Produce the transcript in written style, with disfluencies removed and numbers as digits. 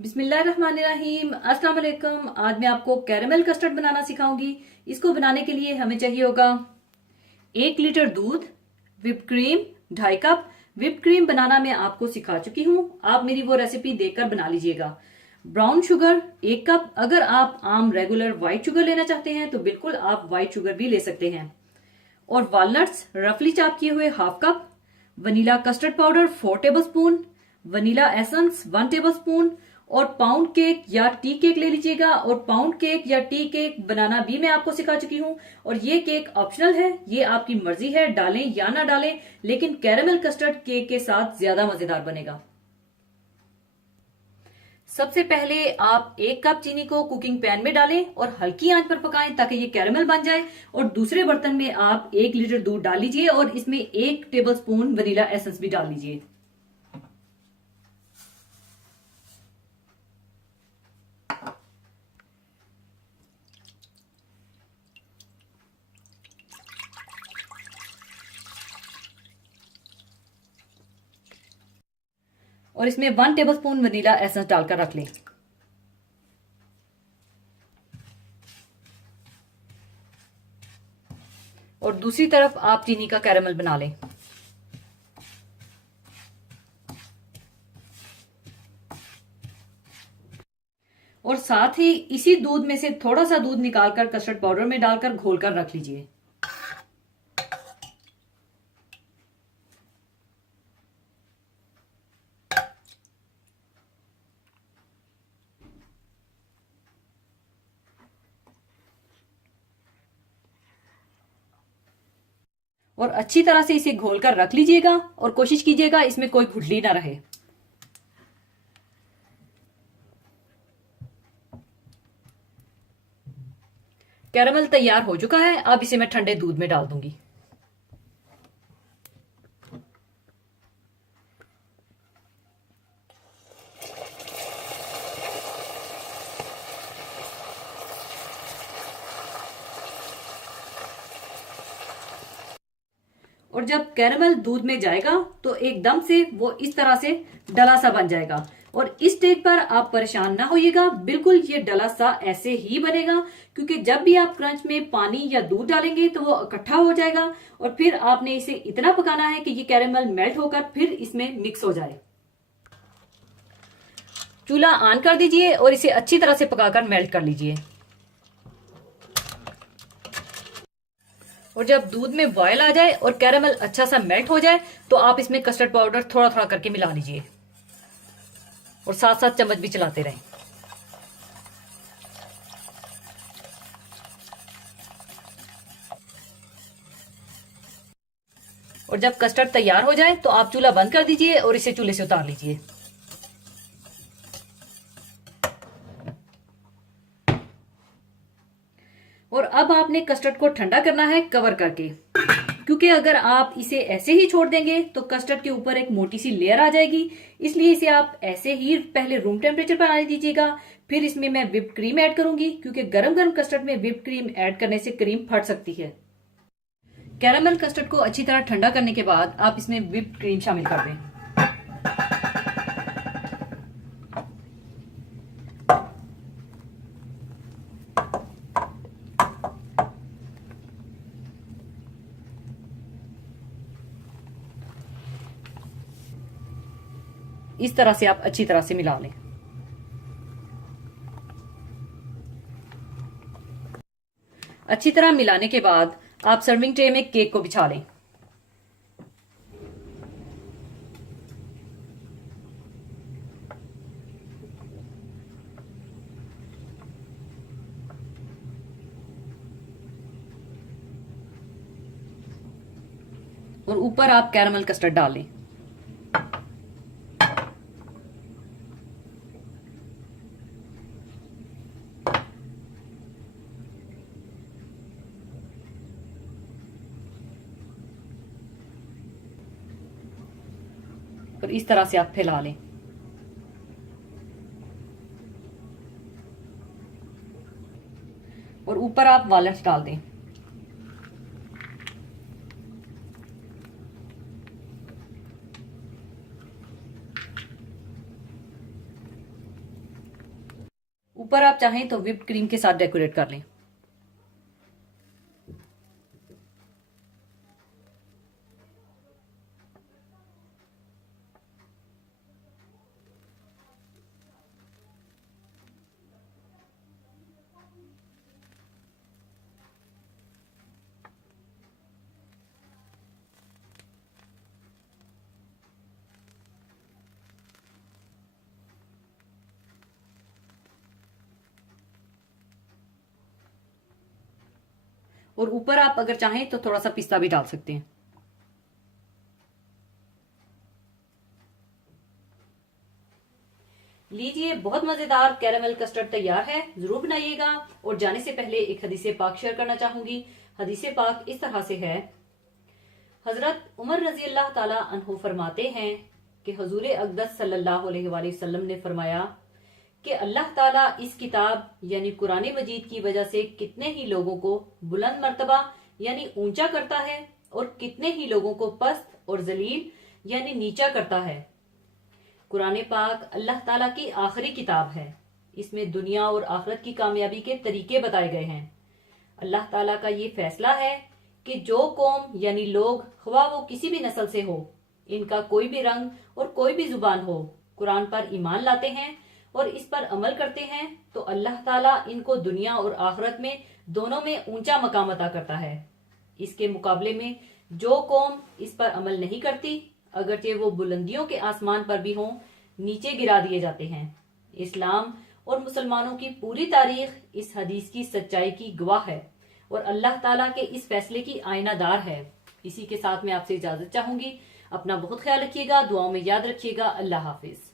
बिस्मिल्लाहिर्रहमानिर्रहीम। अस्सलाम वालेकुम। आज मैं आपको कैरेमल कस्टर्ड बनाना सिखाऊंगी। इसको बनाने के लिए हमें चाहिए होगा 1 लीटर दूध, विप क्रीम 2.5 कप। विप क्रीम बनाना मैं आपको सिखा चुकी हूँ, आप मेरी वो रेसिपी देखकर बना लीजिएगा। Brown sugar 1 cup. अगर आप आम रेगुलर व्हाइट शुगर लेना चाहते हैं तो बिल्कुल आप व्हाइट शुगर भी ले सकते हैं। और वॉलनट्स रफली चॉप किए हुए 1/2 cup. Vanilla custard powder 4 tablespoon. Vanilla essence 1 tablespoon. और पाउंड केक या टी केक ले लीजिएगा। और पाउंड केक या टी केक बनाना भी मैं आपको सिखा चुकी हूँ। और ये केक ऑप्शनल है, ये आपकी मर्जी है डालें या ना डालें, लेकिन कैरेमल कस्टर्ड केक के साथ ज्यादा मजेदार बनेगा। सबसे पहले आप 1 कप चीनी को कुकिंग पैन में डालें और हल्की आंच पर पकाएं ताकि ये कैरेमल बन जाए। और दूसरे बर्तन में आप 1 लीटर दूध डाल लीजिए और इसमें 1 टेबलस्पून वनीला एसेंस भी डाल लीजिए। और इसमें 1 टेबलस्पून वनीला एसेंस डालकर रख लें। और दूसरी तरफ आप चीनी का कैरेमल बना लें। और साथ ही इसी दूध में से थोड़ा सा दूध निकालकर कस्टर्ड पाउडर में डालकर घोलकर रख लीजिए। और अच्छी तरह से इसे घोलकर रख लीजिएगा और कोशिश कीजिएगा इसमें कोई गुठली ना रहे। कैरेमल तैयार हो चुका है, अब इसे मैं ठंडे दूध में डाल दूंगी। और जब कैरेमल दूध में जाएगा तो एकदम से वो इस तरह से डला सा बन जाएगा। और इस स्टेज पर आप परेशान ना होइएगा, बिल्कुल ये डला सा ऐसे ही बनेगा, क्योंकि जब भी आप क्रंच में पानी या दूध डालेंगे तो वो इकट्ठा हो जाएगा। और फिर आपने इसे इतना पकाना है कि ये कैरेमल मेल्ट होकर फिर इसमें मिक्स हो जाए। चूल्हा ऑन कर दीजिए और इसे अच्छी तरह से पकाकर मेल्ट कर लीजिए। और जब दूध में बॉयल आ जाए और कैरेमल अच्छा सा मेल्ट हो जाए तो आप इसमें कस्टर्ड पाउडर थोड़ा थोड़ा करके मिला लीजिए और साथ साथ चम्मच भी चलाते रहें। और जब कस्टर्ड तैयार हो जाए तो आप चूल्हा बंद कर दीजिए और इसे चूल्हे से उतार लीजिए। और अब आपने कस्टर्ड को ठंडा करना है कवर करके, क्योंकि अगर आप इसे ऐसे ही छोड़ देंगे तो कस्टर्ड के ऊपर एक मोटी सी लेयर आ जाएगी। इसलिए इसे आप ऐसे ही पहले रूम टेम्परेचर पर आने दीजिएगा। फिर इसमें मैं व्हिप्ड क्रीम ऐड करूंगी, क्योंकि गरम गरम कस्टर्ड में व्हिप्ड क्रीम ऐड करने से क्रीम फट सकती है। कैरेमल कस्टर्ड को अच्छी तरह ठंडा करने के बाद आप इसमें व्हिप्ड क्रीम शामिल कर दें। इस तरह से आप अच्छी तरह से मिला लें। अच्छी तरह मिलाने के बाद आप सर्विंग ट्रे में केक को बिछा लें। और ऊपर आप कैरेमल कस्टर्ड डाल लें। और इस तरह से आप फैला लें। और ऊपर आप वॉलनट्स डाल दें। ऊपर आप चाहें तो व्हिप्ड क्रीम के साथ डेकोरेट कर लें। और ऊपर आप अगर चाहें तो थोड़ा सा पिस्ता भी डाल सकते हैं। लीजिए, बहुत मजेदार कैरामल कस्टर्ड तैयार है। जरूर बनाइएगा। और जाने से पहले एक हदीस पाक शेयर करना चाहूंगी। हदीस पाक इस तरह से है। हजरत उमर रजी अल्लाह ताला अन्हु फरमाते हैं कि हुजूर अक़दस सल्लल्लाहु अलैहि वसल्लम ने फरमाया कि अल्लाह ताला इस किताब यानी कुरान मजीद की वजह से कितने ही लोगों को बुलंद मर्तबा यानी ऊंचा करता है और कितने ही लोगों को पस्त और जलील यानी नीचा करता है। कुरान पाक अल्लाह ताला की आखिरी किताब है। इसमें दुनिया और आखिरत की कामयाबी के तरीके बताए गए हैं। अल्लाह ताला का ये फैसला है कि जो कौम यानी लोग ख्वाह वो किसी भी नस्ल से हो, इनका कोई भी रंग और कोई भी जुबान हो, कुरान पर ईमान लाते हैं और इस पर अमल करते हैं तो अल्लाह ताला इनको दुनिया और आखिरत में दोनों में ऊंचा मकाम अता करता है। इसके मुकाबले में जो कौम इस पर अमल नहीं करती, अगरचे वो बुलंदियों के आसमान पर भी हों, नीचे गिरा दिए जाते हैं। इस्लाम और मुसलमानों की पूरी तारीख इस हदीस की सच्चाई की गवाह है और अल्लाह ताला के इस फैसले की आईनादार है। इसी के साथ मैं आपसे इजाजत चाहूंगी। अपना बहुत ख्याल रखिएगा, दुआओं में याद रखिएगा। अल्लाह हाफिज।